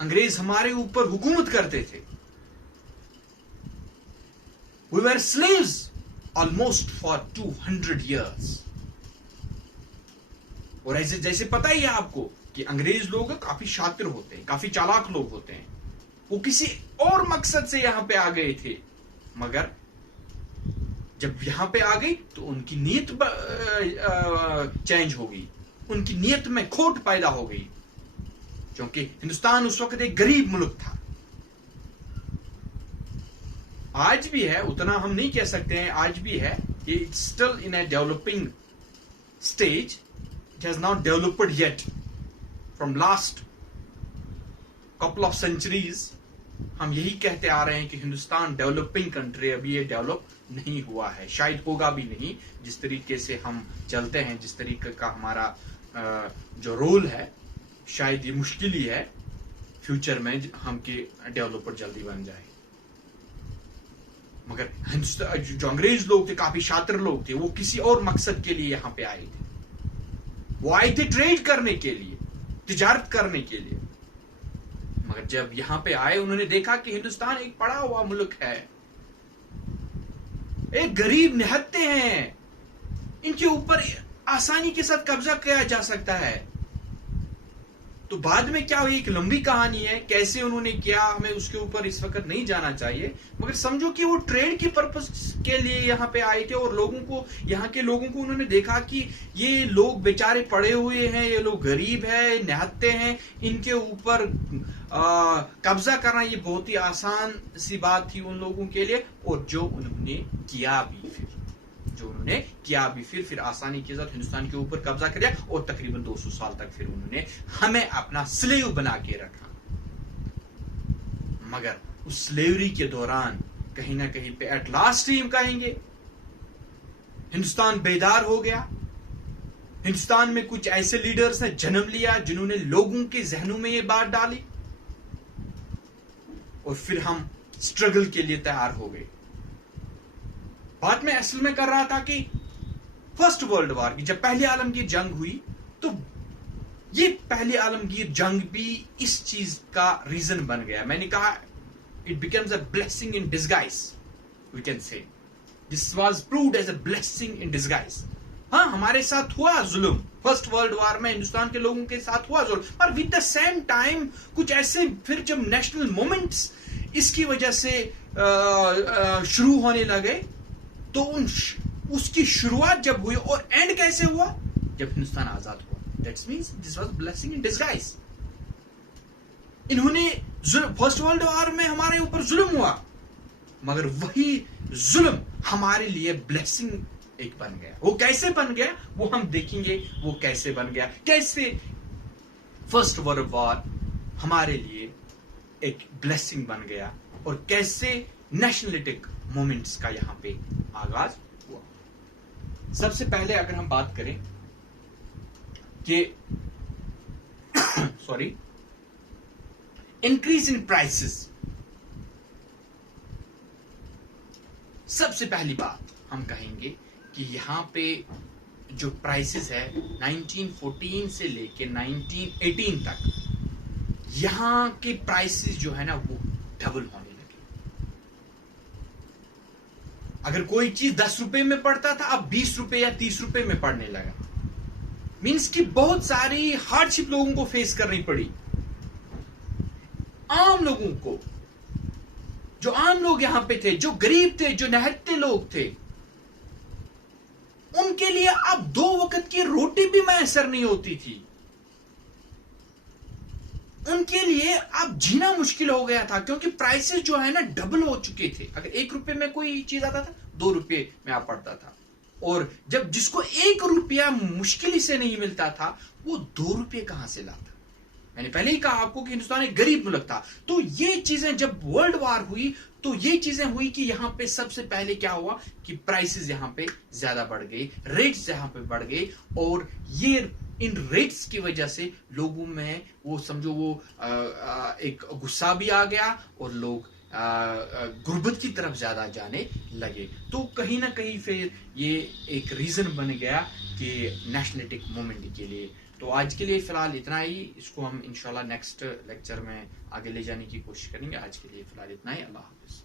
अंग्रेज हमारे ऊपर हुकूमत करते थे। We were slaves almost for 200 years। और ऐसे जैसे पता ही है आपको कि अंग्रेज लोग काफी शातिर होते हैं, काफी चालाक लोग होते हैं। वो किसी और मकसद से यहां पे आ गए थे, मगर जब यहां पे आ गई तो उनकी नीयत चेंज हो गई, उनकी नीयत में खोट पैदा हो गई, क्योंकि हिंदुस्तान उस वक्त एक गरीब मुल्क था। आज भी है, उतना हम नहीं कह सकते हैं, आज भी है, it's still in a developing stage. It has not developed yet. From last couple of centuries हम यही कहते आ रहे हैं कि हिंदुस्तान डेवलपिंग कंट्री, अभी ये डेवलप नहीं हुआ है, शायद होगा भी नहीं। जिस तरीके से हम चलते हैं, जिस तरीके का हमारा जो रोल है, शायद ये मुश्किल ही है फ्यूचर में हम के डेवलपर जल्दी बन जाए। मगर हिंदुस्तान जो अंग्रेज लोग थे, काफी शातिर लोग थे, वो किसी और मकसद के लिए यहां पे आए थे। वो आए थे ट्रेड करने के लिए, तिजारत करने के लिए। मगर जब यहां पे आए, उन्होंने देखा कि हिंदुस्तान एक पड़ा हुआ मुल्क है, एक गरीब निहत्ते हैं, इनके ऊपर आसानी के साथ कब्जा किया जा सकता है। तो बाद में क्या हुई, एक लंबी कहानी है, कैसे उन्होंने किया, हमें उसके ऊपर इस वक्त नहीं जाना चाहिए। मगर समझो कि वो ट्रेड के पर्पस के लिए यहाँ पे आए थे, और लोगों को, यहाँ के लोगों को उन्होंने देखा कि ये लोग बेचारे पड़े हुए हैं, ये लोग गरीब है, निहत्ते हैं, इनके ऊपर कब्जा करना ये बहुत ही आसान सी बात थी उन लोगों के लिए। और जो उन्होंने किया भी फिर आसानी के साथ हिंदुस्तान के ऊपर कब्जा किया, और तकरीबन 200 साल तक फिर उन्होंने हमें अपना स्लेव बना के रखा। मगर उस स्लेवरी के दौरान कहीं ना कहीं पे एट लास्ट ही हम कहेंगे हिंदुस्तान बेदार हो गया। हिंदुस्तान में कुछ ऐसे लीडर्स ने जन्म लिया जिन्होंने लोगों के जहनों में ये बात डाली, और फिर हम स्ट्रगल के लिए तैयार हो गए। बात में असल में कर रहा था कि फर्स्ट वर्ल्ड वॉर की, जब पहली आलमगीर जंग हुई, तो ये पहली आलमगीर जंग भी इस चीज का रीजन बन गया। मैंने कहा it becomes a blessing in disguise, we can say this was proved as a blessing in disguise. हाँ, हमारे साथ हुआ जुल्म, फर्स्ट वर्ल्ड वॉर में हिंदुस्तान के लोगों के साथ हुआ जुल्म, पर विद द सेम टाइम कुछ ऐसे फिर जब नेशनल मोमेंट्स इसकी वजह से शुरू होने लगे, तो उसकी शुरुआत जब हुई, और एंड कैसे हुआ, जब हिंदुस्तान आजाद हुआ। That's means this was blessing in disguise. इन्होंने फर्स्ट वर्ल्ड वॉर में हमारे ऊपर जुल्म हुआ, मगर वही जुल्म हमारे लिए ब्लेसिंग एक बन गया। वो कैसे बन गया वो हम देखेंगे, वो कैसे बन गया, कैसे फर्स्ट वर्ल्ड वॉर हमारे लिए एक ब्लेसिंग बन गया, और कैसे नेशनलिटिक मोमेंट्स का यहां पे आगाज हुआ। सबसे पहले अगर हम बात करें कि सॉरी, इंक्रीज इन प्राइसेस, सबसे पहली बात हम कहेंगे कि यहां पे जो प्राइसेस है 1914 से लेके 1918 तक, यहां के प्राइसेस जो है ना वो डबल होने लगे। अगर कोई चीज 10 रुपए में पड़ता था, अब 20 रुपए या 30 रुपए में पड़ने लगा। मींस कि बहुत सारी हार्डशिप लोगों को फेस करनी पड़ी। आम लोगों को, जो आम लोग यहां पे थे, जो गरीब थे, जो निहत्ते लोग थे, उनके लिए अब 2 वक्त की रोटी भी मैसर नहीं होती थी। उनके लिए अब जीना मुश्किल हो गया था, क्योंकि प्राइसेस जो है ना डबल हो चुके थे। अगर 1 रुपए में कोई चीज आता था, 2 रुपए में आ पड़ता था। और जब जिसको 1 रुपया मुश्किल से नहीं मिलता था, वो 2 रुपये कहां से लाता। मैंने पहले ही कहा आपको कि हिंदुस्तान एक गरीब मुल्क था। तो ये चीजें जब वर्ल्ड वॉर हुई, तो ये चीजें हुई कि यहां पे सबसे पहले क्या हुआ कि प्राइसेस यहां पे ज्यादा बढ़ गई, रेट्स यहां पे बढ़ गए, और ये इन रेट्स की वजह से लोगों में वो समझो वो एक गुस्सा भी आ गया, और लोग गुर्बत की तरफ ज्यादा जाने लगे। तो कहीं ना कहीं फिर ये एक रीजन बन गया कि नेशनलिटिक मूवमेंट के लिए तो आज के लिए फिलहाल इतना ही, इसको हम इंशाल्लाह नेक्स्ट लेक्चर में आगे ले जाने की कोशिश करेंगे। आज के लिए फिलहाल इतना ही, अल्लाह हाफिज।